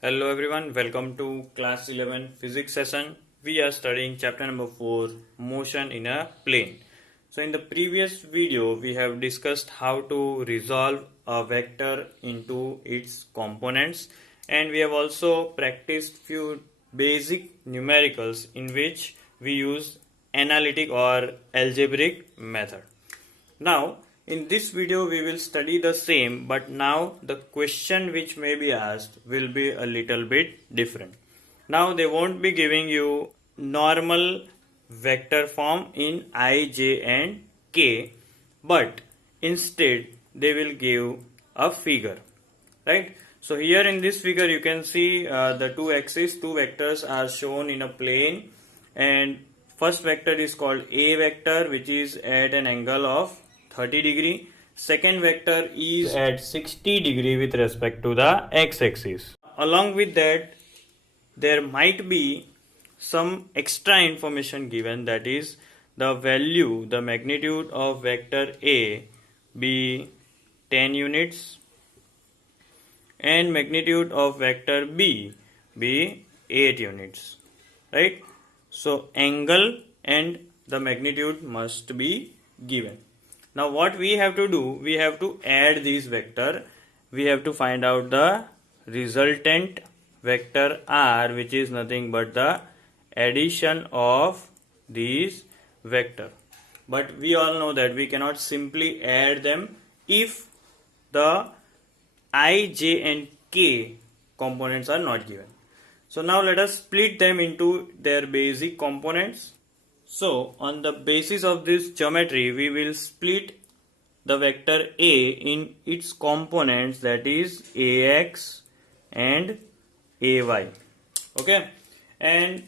Hello everyone, welcome to class 11 physics session. We are studying chapter number 4, motion in a plane. So in the previous video we have discussed how to resolve a vector into its components, and we have also practiced few basic numericals in which we use analytic or algebraic method. Now, in this video we will study the same, but now the question which may be asked will be a little bit different. Now they won't be giving you normal vector form in I, J and K, but instead they will give a figure, right? So here in this figure you can see the two axes, two vectors are shown in a plane, and first vector is called A vector, which is at an angle of 30 degree. Second vector is at 60 degree with respect to the x-axis. Along with that, there might be some extra information given, that is the value, the magnitude of vector A be 10 units and magnitude of vector B be 8 units, right? So angle and the magnitude must be given. Now what we have to do, we have to add these vector. We have to find out the resultant vector R, which is nothing but the addition of these vector. But we all know that we cannot simply add them if the I, J and K components are not given. So now let us split them into their basic components. So on the basis of this geometry, we will split the vector A in its components, that is AX and AY. Okay, and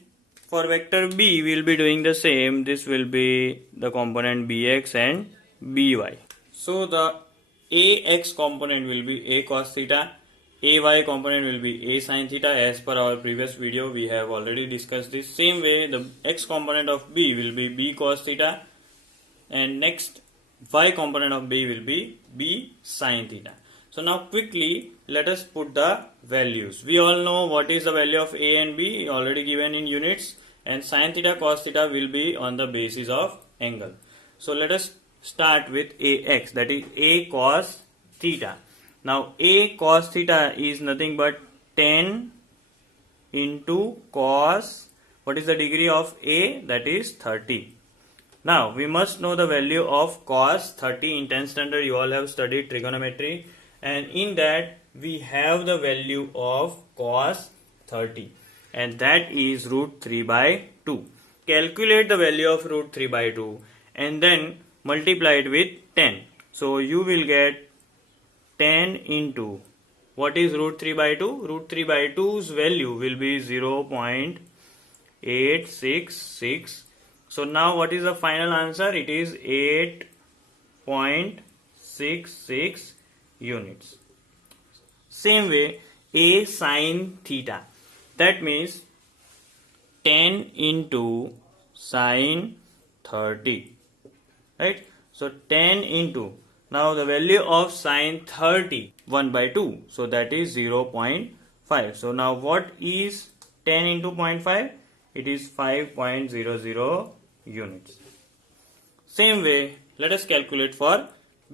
for vector B we will be doing the same. This will be the component BX and BY. So the AX component will be A cos theta, AY component will be A sin theta. As per our previous video, we have already discussed this. Same way, the X component of B will be B cos theta, and next Y component of B will be B sin theta. So now quickly let us put the values. We all know what is the value of A and B, already given in units, and sin theta cos theta will be on the basis of angle. So let us start with AX, that is A cos theta. Now A cos theta is nothing but 10 into cos, what is the degree of A? That is 30. Now we must know the value of cos 30. In 10th standard you all have studied trigonometry, and in that we have the value of cos 30, and that is root 3 by 2. Calculate the value of root 3 by 2 and then multiply it with 10. So you will get 10 into, what is root 3 by 2? Root 3 by 2's value will be 0.866. So now what is the final answer? It is 8.66 units. Same way, A sin theta, that means 10 into sin 30, right? So 10 into, now the value of sin 30, 1 by 2, so that is 0.5. So now what is 10 into 0.5? It is 5.00 units. Same way, let us calculate for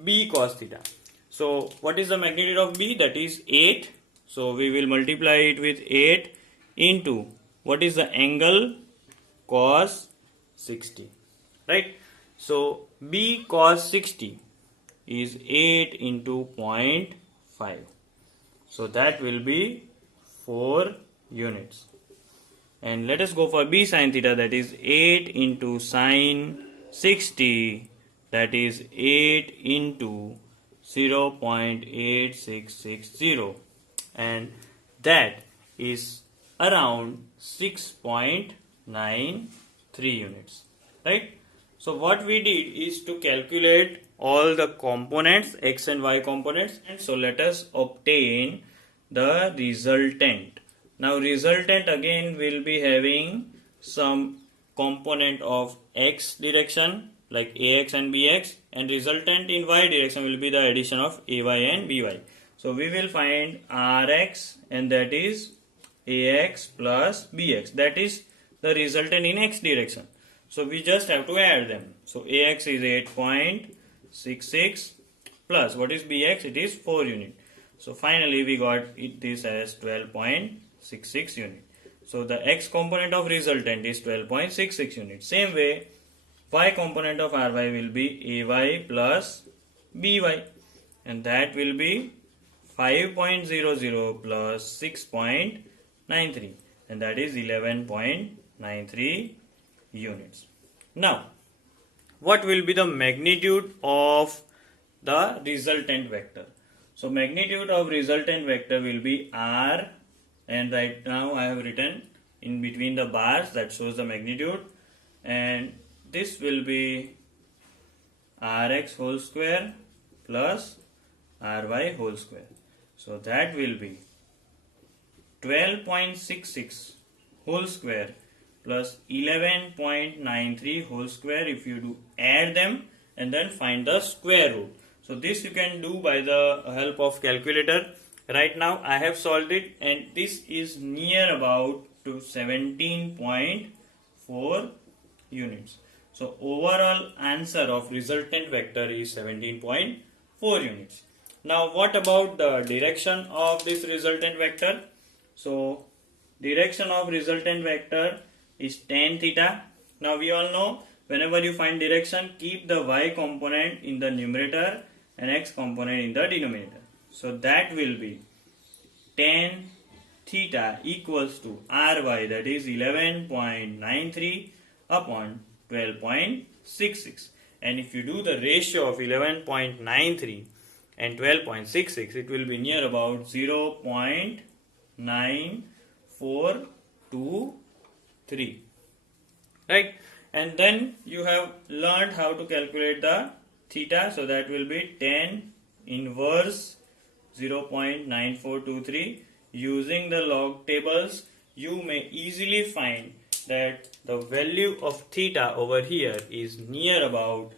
B cos theta. So what is the magnitude of B? That is 8. So we will multiply it with 8 into, what is the angle? Cos 60, right? So B cos 60 is 8 into 0.5. So that will be 4 units. And let us go for B sin theta, that is 8 into sin 60, that is 8 into 0.8660, and that is around 6.93 units, right? So what we did is to calculate all the components, X and Y components, and so let us obtain the resultant. Now resultant again will be having some component of X direction like AX and BX, and resultant in Y direction will be the addition of AY and BY. So we will find RX, and that is ax plus bx. That is the resultant in x direction. So we just have to add them. So ax is 8.66 plus what is bx? It is 4 unit. So finally we got this as 12.66 unit. So the x component of resultant is 12.66 unit. Same way, y component of ry will be ay plus by, and that will be 5.00 plus 6.93, and that is 11.93 units. Now, what will be the magnitude of the resultant vector? So magnitude of resultant vector will be r, and right now I have written in between the bars that shows the magnitude, and this will be rx whole square plus ry whole square. So that will be 12.66 whole square plus 11.93 whole square if you do add them and then find the square root. So this you can do by the help of calculator. Right now I have solved it, and this is near about to 17.4 units. So overall answer of resultant vector is 17.4 units. Now what about the direction of this resultant vector? So direction of resultant vector is tan theta. Now we all know whenever you find direction, keep the y component in the numerator and x component in the denominator. So that will be tan theta equals to ry, that is 11.93 upon 12.66. And if you do the ratio of 11.93 and 12.66, it will be near about 0.9423, right? And then you have learned how to calculate the theta, so that will be tan inverse 0.9423. Using the log tables, you may easily find that the value of theta over here is near about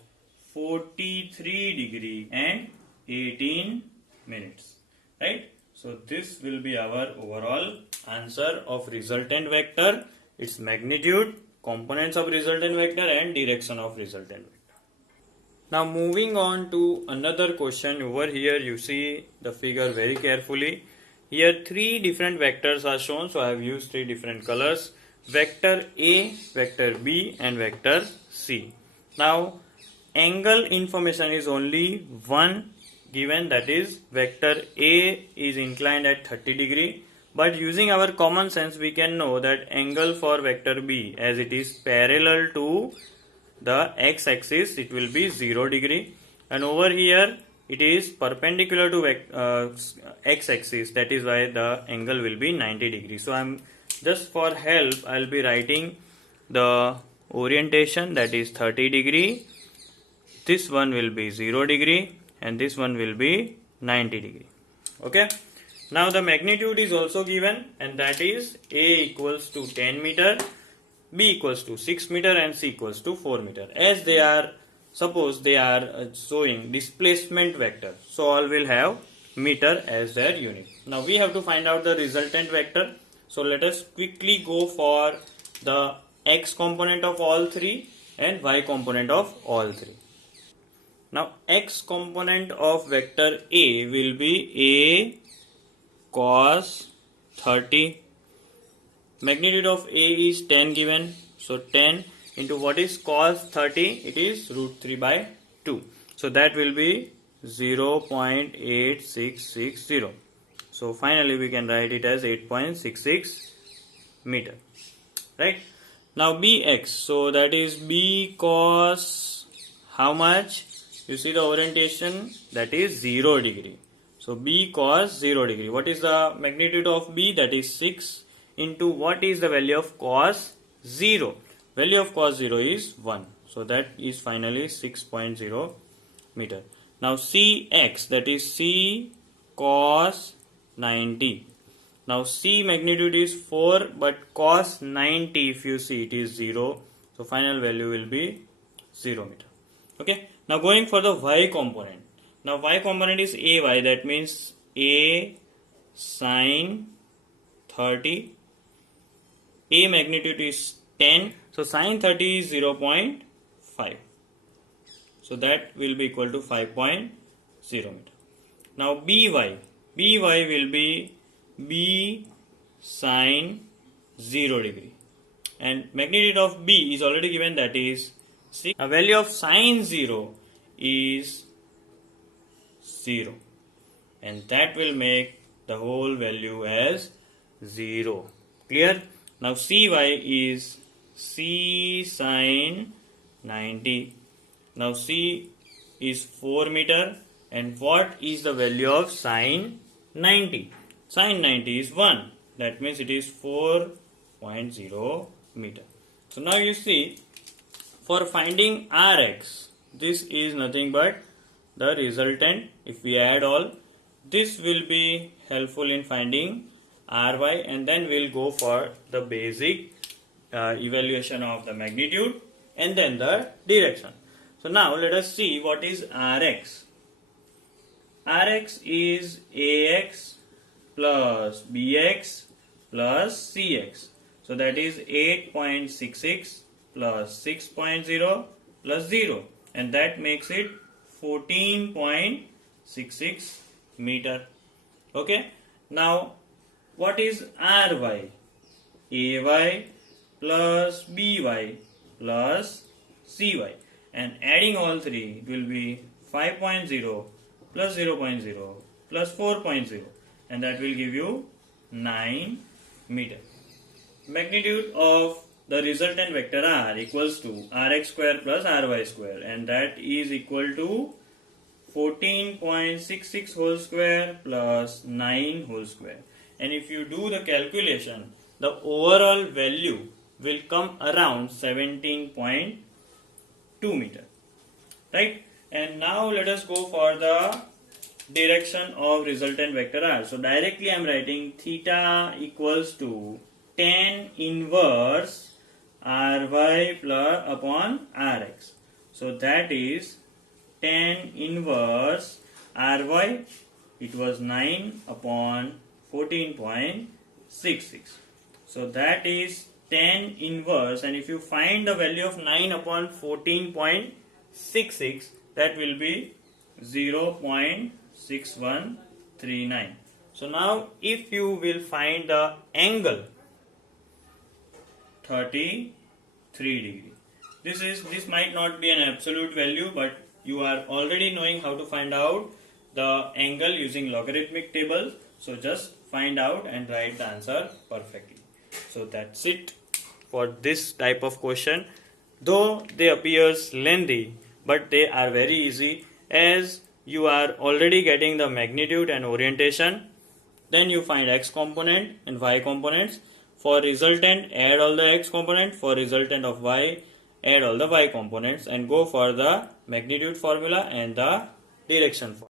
43 degree and 18 minutes, right? So this will be our overall answer of resultant vector, its magnitude, components of resultant vector, and direction of resultant vector. Now moving on to another question. Over here you see the figure very carefully. Here three different vectors are shown, so I have used three different colors: vector A, vector B, and vector C. Now angle information is only one given, that is vector A is inclined at 30 degree, but using our common sense we can know that angle for vector B, as it is parallel to the x-axis, it will be 0 degree, and over here it is perpendicular to x-axis, that is why the angle will be 90 degree. So I'm just for help I'll be writing the orientation, that is 30 degree, this one will be 0 degree, and this one will be 90 degree. Okay, now the magnitude is also given, and that is A equals to 10 meter, B equals to 6 meter, and C equals to 4 meter. As they are, suppose they are showing displacement vector, so all will have meter as their unit. Now we have to find out the resultant vector. So let us quickly go for the x component of all three and y component of all three. Now x component of vector A will be A cos 30. Magnitude of A is 10 given, so 10 into what is cos 30, it is root 3 by 2. So that will be 0.8660. So finally we can write it as 8.66 meter, right? Now Bx, so that is B cos how much? You see the orientation, that is 0 degree. So B cos 0 degree. What is the magnitude of B? That is 6 into what is the value of cos 0? Value of cos 0 is 1. So that is finally 6.0 meter. Now Cx, that is C cos 90. Now C magnitude is 4, but cos 90, if you see, it is 0. So final value will be 0 meter. Okay. Now going for the y component. Now y component is ay, that means A sin 30 A magnitude is 10. So sine 30 is 0.5. So that will be equal to 5.0 meter. Now by will be b sine 0 degree, and magnitude of b is already given, that is 6. A value of sine 0 is 0, and that will make the whole value as 0. Clear? Now cy is c sine 90. Now c is 4 meter, and what is the value of sine 90? Sine 90 is 1. That means it is 4.0 meter. So now you see, for finding Rx, this is nothing but the resultant. If we add all, this will be helpful in finding Ry, and then we'll go for the basic evaluation of the magnitude and then the direction. So now let us see what is Rx. Rx is Ax plus Bx plus Cx. So that is 8.66 plus 6.0 plus 0, and that makes it 14.66 meter. Okay. Now what is Ry? Ay plus By plus Cy, and adding all three will be 5.0 plus 0.0 plus 4.0, and that will give you 9 meter. Magnitude of the resultant vector r equals to rx square plus ry square, and that is equal to 14.66 whole square plus 9 whole square. And if you do the calculation, the overall value will come around 17.2 meter. Right? And now let us go for the direction of resultant vector r. So directly I am writing theta equals to tan inverse ry plus upon rx. So that is tan inverse ry, it was 9 upon 14.66. So that is tan inverse, and if you find the value of 9 upon 14.66, that will be 0.6139. So now if you will find the angle 33 degree. This might not be an absolute value, but you are already knowing how to find out the angle using logarithmic table. So just find out and write the answer perfectly. So that's it for this type of question. Though they appears lengthy, but they are very easy, as you are already getting the magnitude and orientation. Then you find x component and y components. For resultant, add all the x component. For resultant of y, add all the y components, and go for the magnitude formula and the direction formula.